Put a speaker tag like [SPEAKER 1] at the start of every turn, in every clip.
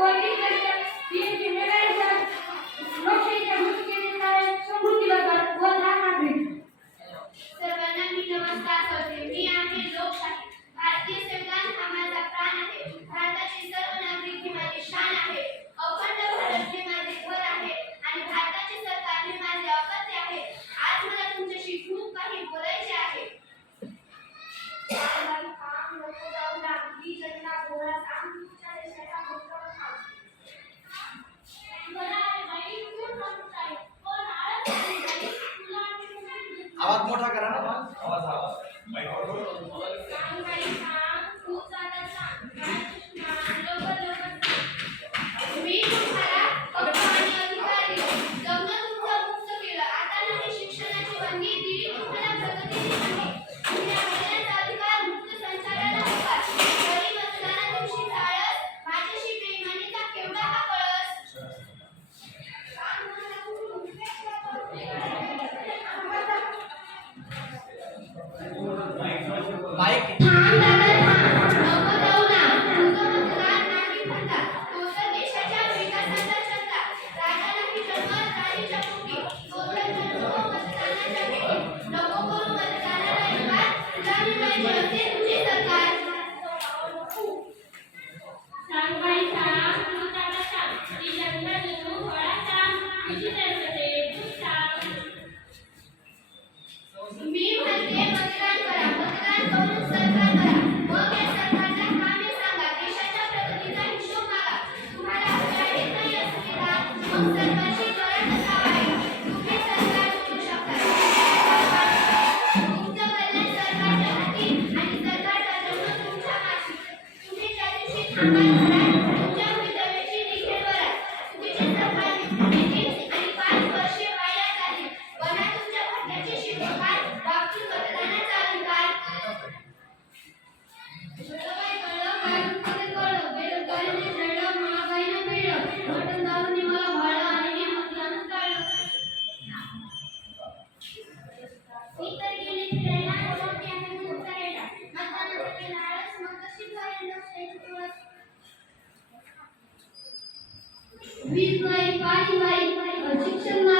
[SPEAKER 1] करीत
[SPEAKER 2] mike Amen. Virbhai પાણીભાઈ શિક્ષણમાં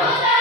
[SPEAKER 2] Amen.